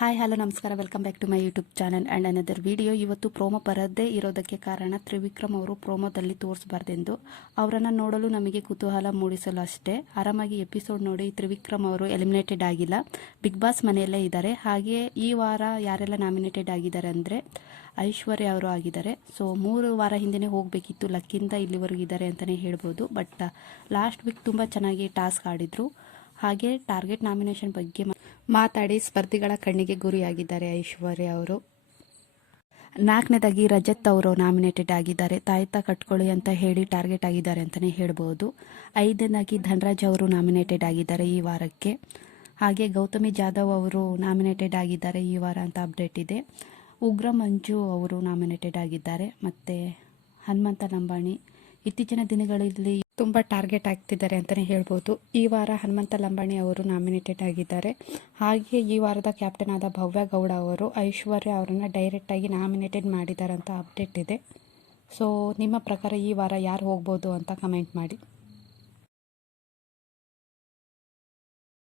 Hi hello ನಮಸ್ಕಾರ, welcome back to my YouTube channel and another video. ಇವತ್ತು promo ಬರದೇ ಇರೋದಕ್ಕೆ ಕಾರಣ ತ್ರಿವಿಕ್ರಮ್ ಅವರು ಪ್ರೋಮೋದಲ್ಲಿ ತೋರಿಸಬಾರ್ದೆಂದು. ಅವರನ್ನು ನೋಡಲು ನಮಗೆ ಕುತೂಹಲ ಮೂಡಿಸಲು ಅಷ್ಟೇ. ಆರಾಮಾಗಿ ಎಪಿಸೋಡ್ ನೋಡಿ. ತ್ರಿವಿಕ್ರಮ್ ಅವರು ಎಲಿಮಿನೇಟೆಡ್ ಆಗಿಲ್ಲ, ಬಿಗ್ ಬಾಸ್ ಮನೆಯಲ್ಲೇ ಇದ್ದಾರೆ. ಹಾಗೆಯೇ ಈ ವಾರ ಯಾರೆಲ್ಲ ನಾಮಿನೇಟೆಡ್ ಆಗಿದ್ದಾರೆ ಅಂದರೆ ಐಶ್ವರ್ಯ ಅವರು ಆಗಿದ್ದಾರೆ. ಸೊ 3 ವಾರ ಹಿಂದೆಯೇ ಹೋಗಬೇಕಿತ್ತು, ಲಕ್ಕಿಂದ ಇಲ್ಲಿವರೆಗೂ ಇದ್ದಾರೆ ಅಂತಲೇ ಹೇಳ್ಬೋದು. ಬಟ್ ಲಾಸ್ಟ್ ವೀಕ್ ತುಂಬ ಚೆನ್ನಾಗಿ ಟಾಸ್ಕ್ ಆಡಿದರು. ಹಾಗೆ ಟಾರ್ಗೆಟ್ ನಾಮಿನೇಷನ್ ಬಗ್ಗೆ ಮಾತಾಡಿ ಸ್ಪರ್ಧಿಗಳ ಕಣ್ಣಿಗೆ ಗುರಿಯಾಗಿದ್ದಾರೆ ಐಶ್ವರ್ಯ ಅವರು. 4ನೇದಾಗಿ ರಜತ್ ಅವರು ನಾಮಿನೇಟೆಡ್ ಆಗಿದ್ದಾರೆ. ತಾಯ್ತ ಕಟ್ಕೊಳ್ಳಿ ಅಂತ ಹೇಳಿ ಟಾರ್ಗೆಟ್ ಆಗಿದ್ದಾರೆ ಅಂತಲೇ ಹೇಳ್ಬೋದು. 5ನೇದಾಗಿ ಧನರಾಜ್ ಅವರು ನಾಮಿನೇಟೆಡ್ ಆಗಿದ್ದಾರೆ ಈ ವಾರಕ್ಕೆ. ಹಾಗೆ ಗೌತಮಿ ಜಾಧವ್ ಅವರು ನಾಮಿನೇಟೆಡ್ ಆಗಿದ್ದಾರೆ ಈ ವಾರ ಅಂತ ಅಪ್ಡೇಟ್ ಇದೆ. ಉಗ್ರ ಮಂಜು ಅವರು ನಾಮಿನೇಟೆಡ್ ಆಗಿದ್ದಾರೆ. ಮತ್ತು ಹನುಮಂತ ಲಂಬಾಣಿ ಇತ್ತೀಚಿನ ದಿನಗಳಲ್ಲಿ ತುಂಬ ಟಾರ್ಗೆಟ್ ಆಗ್ತಿದ್ದಾರೆ ಅಂತಲೇ ಹೇಳ್ಬೋದು. ಈ ವಾರ ಹನುಮಂತ ಲಂಬಾಣಿ ಅವರು ನಾಮಿನೇಟೆಡ್ ಆಗಿದ್ದಾರೆ. ಹಾಗೆ ಈ ವಾರದ ಕ್ಯಾಪ್ಟನ್ ಆದ ಭವ್ಯ ಗೌಡ ಅವರು ಐಶ್ವರ್ಯ ಅವರನ್ನು ಡೈರೆಕ್ಟಾಗಿ ನಾಮಿನೇಟೆಡ್ ಮಾಡಿದ್ದಾರೆ ಅಂತ ಅಪ್ಡೇಟ್ ಇದೆ. ಸೊ ನಿಮ್ಮ ಪ್ರಕಾರ ಈ ವಾರ ಯಾರು ಹೋಗ್ಬೋದು ಅಂತ ಕಮೆಂಟ್ ಮಾಡಿ.